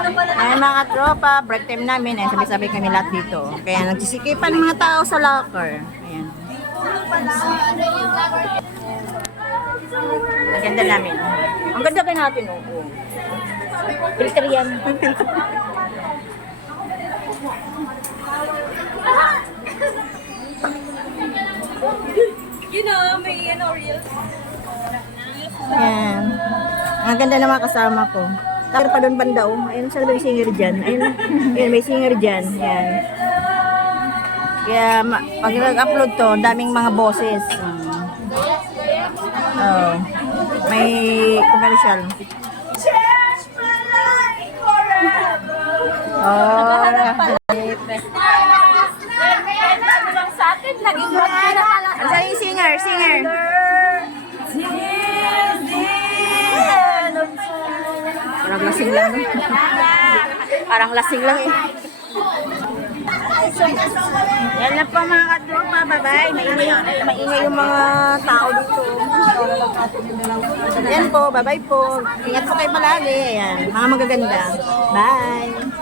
Ayan mga tropa, break time namin. Ayan, sabi-sabi kami lahat dito. Kaya nagsisikipan ng mga tao sa locker. Ayan. Ang ganda namin. Ang ganda kayo natin, oo. Filter yan. You know, may reels. Ayan. Ang ganda ng mga kasama ko. Tapos pa doon banda, oh. Ayun, saan may singer dyan? Ayun, ayun, may singer dyan. Ayan. Kaya, pag nag-upload to, daming mga boses. Oh. May commercial. Oh. Sa atin, naging vlog na pala. Ano yung singer? Singer. Parang lasing lang. Parang lasing lang eh. Yan na pa mga katropa. Bye-bye. Maingay yung mga tao dito. Yan po. Bye-bye po. Ingat po kayo palagi. Ayan. Mga magaganda. Bye.